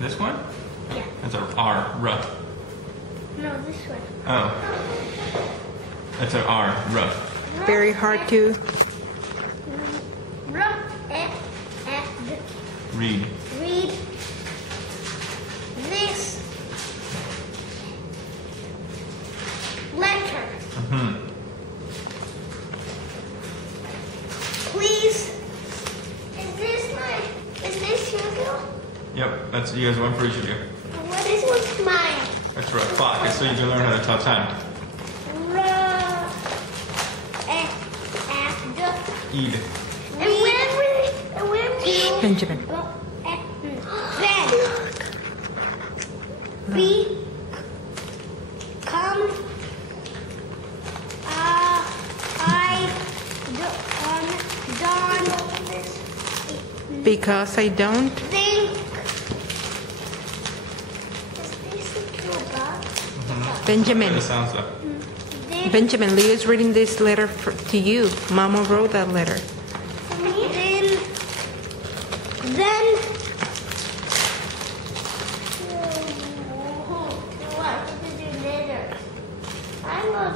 This one? Yeah. That's a R. R. No, this one. Oh. That's an R. R. Very hard to Read. Read this letter. Please. Is this Hugo? Yep, that's you guys one for each of you. What is what's mine? That's right. Clock. It's so you can learn how to tell time. Eid. And when we Benjamin. then become Because I don't. think. Is this about? Benjamin. The sounds up. Benjamin, Leo's reading this letter to you. Mama wrote that letter. Then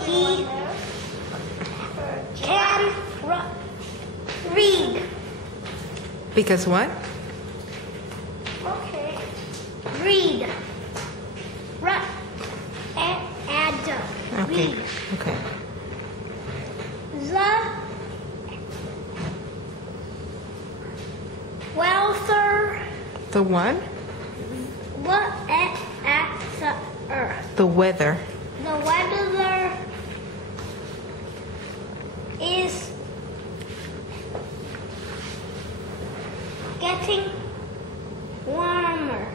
he can read. Because what? Okay. Read. Okay. Read. Okay. The welfare. The what? What at the earth. The weather. The weather is getting warmer.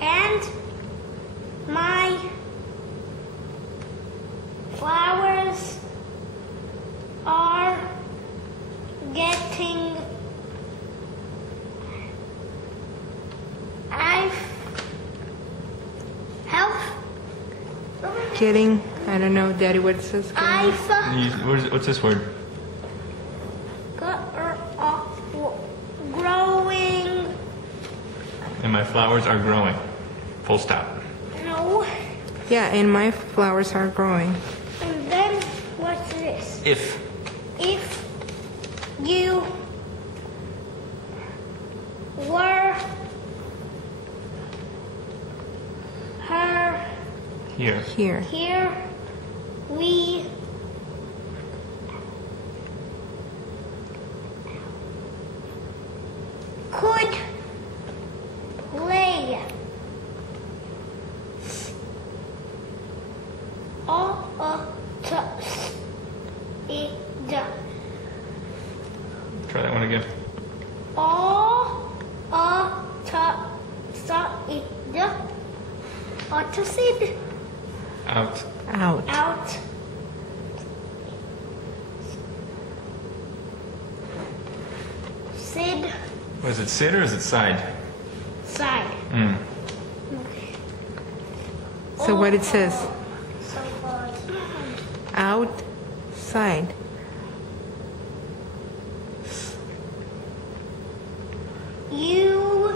And my flowers are getting Getting, I don't know, Daddy, what it says? What's this word? Growing. And my flowers are growing. Full stop. No. Yeah, and my flowers are growing. And then what's this? If. If you were her Here. Here. we could play all of us. Try that one again. All Autosid Out. out. Sid Was it sit or is it side? side. So what it says? So far. Outside. You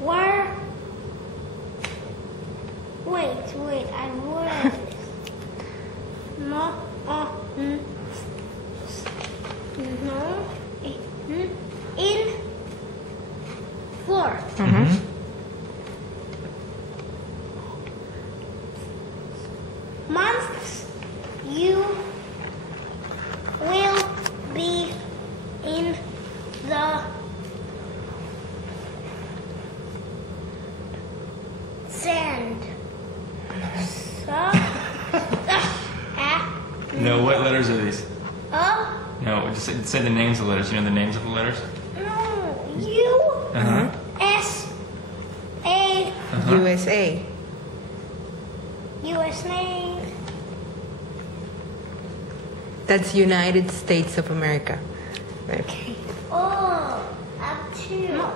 were. Wait, I read this. No, in floor. Months, you will be in the sand. No, what letters are these? Oh, No, just say the names of the letters. You know the names of the letters? no, U S A USA. USA. That's United States of America. Right. Oh, up to. No,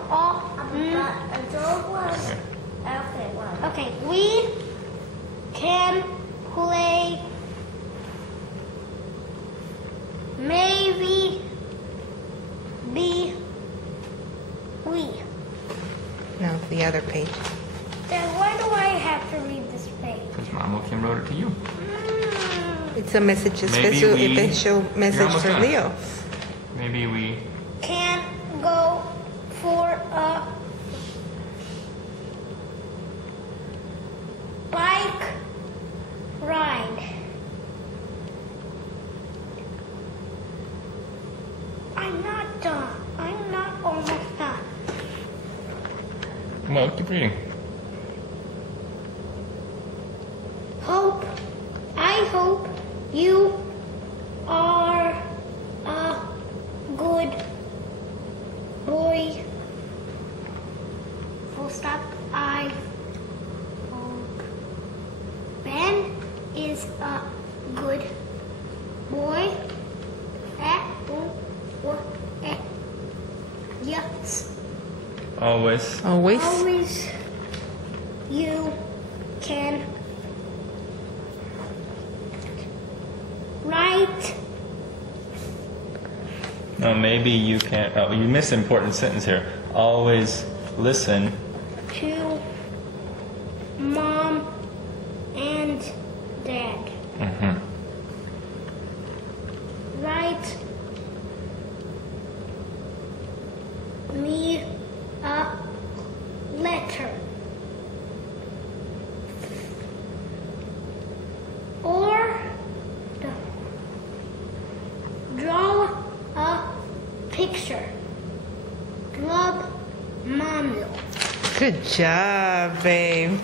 Okay, we can play maybe the other page. Then why do I have to read this page? Because Mama Kim wrote it to you. It's a message, Maybe special, we- special You're message almost for done. Leo. Maybe we... Can go for a bike ride. I'm not done. I'm not almost done. Well, keep reading. I hope you are a good boy. Full stop. I hope Ben is a good boy. Yes. Always. Always. Always you can write. No, maybe you can't... Oh, you missed an important sentence here. Always listen. To Mom and Dad. Mm-hmm. Write me a letter. Or draw a picture. Love, Mommy. Good job, babe.